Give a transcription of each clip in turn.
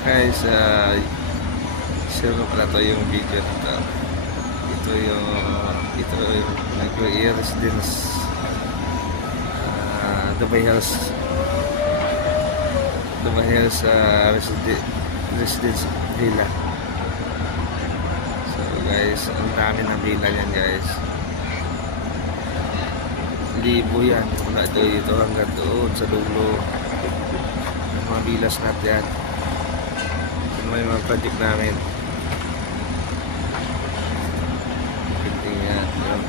Guys, share ko pala to yung video nito. Ito yung nag-residence Dubai Hills Residence Villa. So guys, ang dami ng villa yan guys. Libo yan. Mula ito hanggang doon sa dulo. Mga villas natin yan. May mga project namin. Tingnan yan.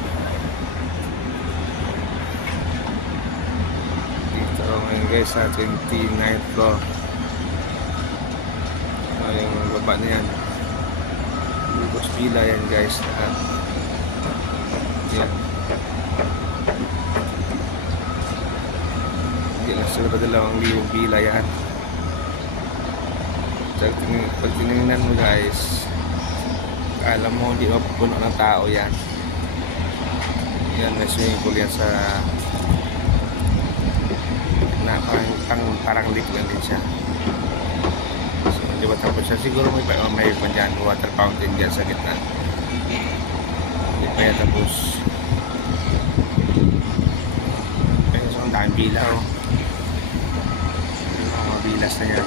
Dito ngayon guys sa 29th floor. Yung baba na yan. Lugos villa yan guys. Yan. Hindi lang sila 2,000 villa yan. Pag tinignan mo guys, alam mo hindi mapupuno ng tao yan. Yan, may swimming pool yan sa parang lake lang din siya. So di ba tapos siya, siguro may dyan, water fountain dyan sa gitna. Hindi pa yan tapos. Kaya so ang daming bila oh. Yung mga bilas na yan.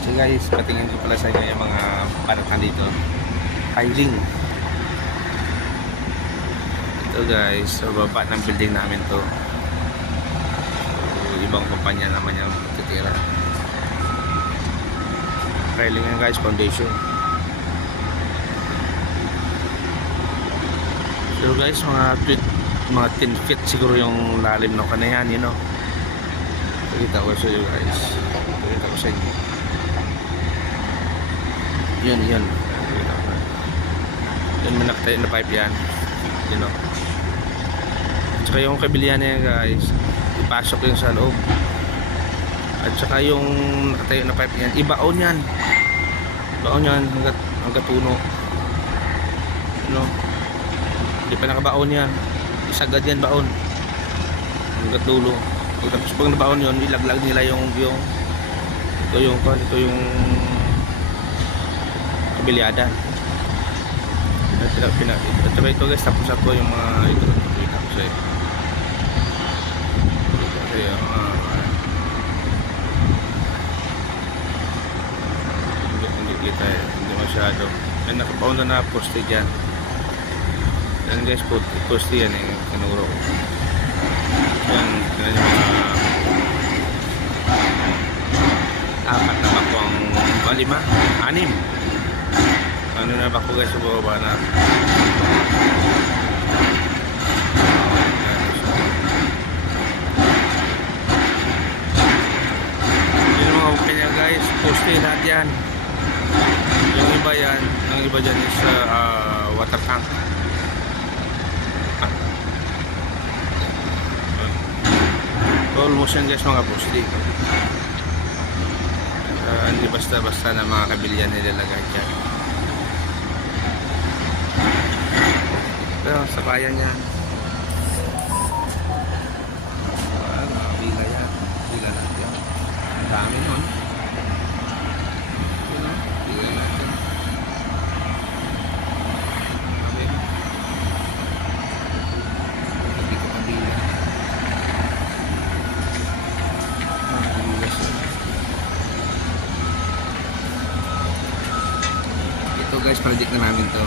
So guys, patingin ko pala sa inyo yung mga paratan dito. Piling. Ito guys, sa baba ng building namin to. So, ibang kumpanya naman yung titira. Piling yan guys, foundation. So guys, mga 10 feet siguro yung lalim ng kanayan, you know. Pakita ko sa inyo guys. Pakita ko sa inyo. Yan yan may nakatayo na pipe yan, you know. At saka yung kabilian na yan guys, ipasok yung sa loob. At saka yung nakatayo na pipe yan, ibaon yan hanggat tuno, you know. Hindi pa nakabaon yan, isagad yan baon hanggat dulo. Tapos pag nabaon yun, ilaglag nila yung kabiliada. At saka ito guys, tapos ako yung mga ito nakikita ko sa'yo. Kasi hindi kita hindi masyado. May nakapauna na poste dyan. Yan guys, poste yan eh, kanuro ko. Yan yung mga apat na bakwang 6 ano na ba ko guys sa baba na yung mga kanya guys, poste lahat yan. Yung iba dyan is water tank. Almost yan guys mga poste. Hindi basta na mga kabilyan nilalagay dyan. Ito, sa bayan yan. Bila yan. Bila natin. Ang dami nun. Yun o. Bila natin. Sabi. Hindi ko kabila. Bilas yun. Ito guys, project na namin to.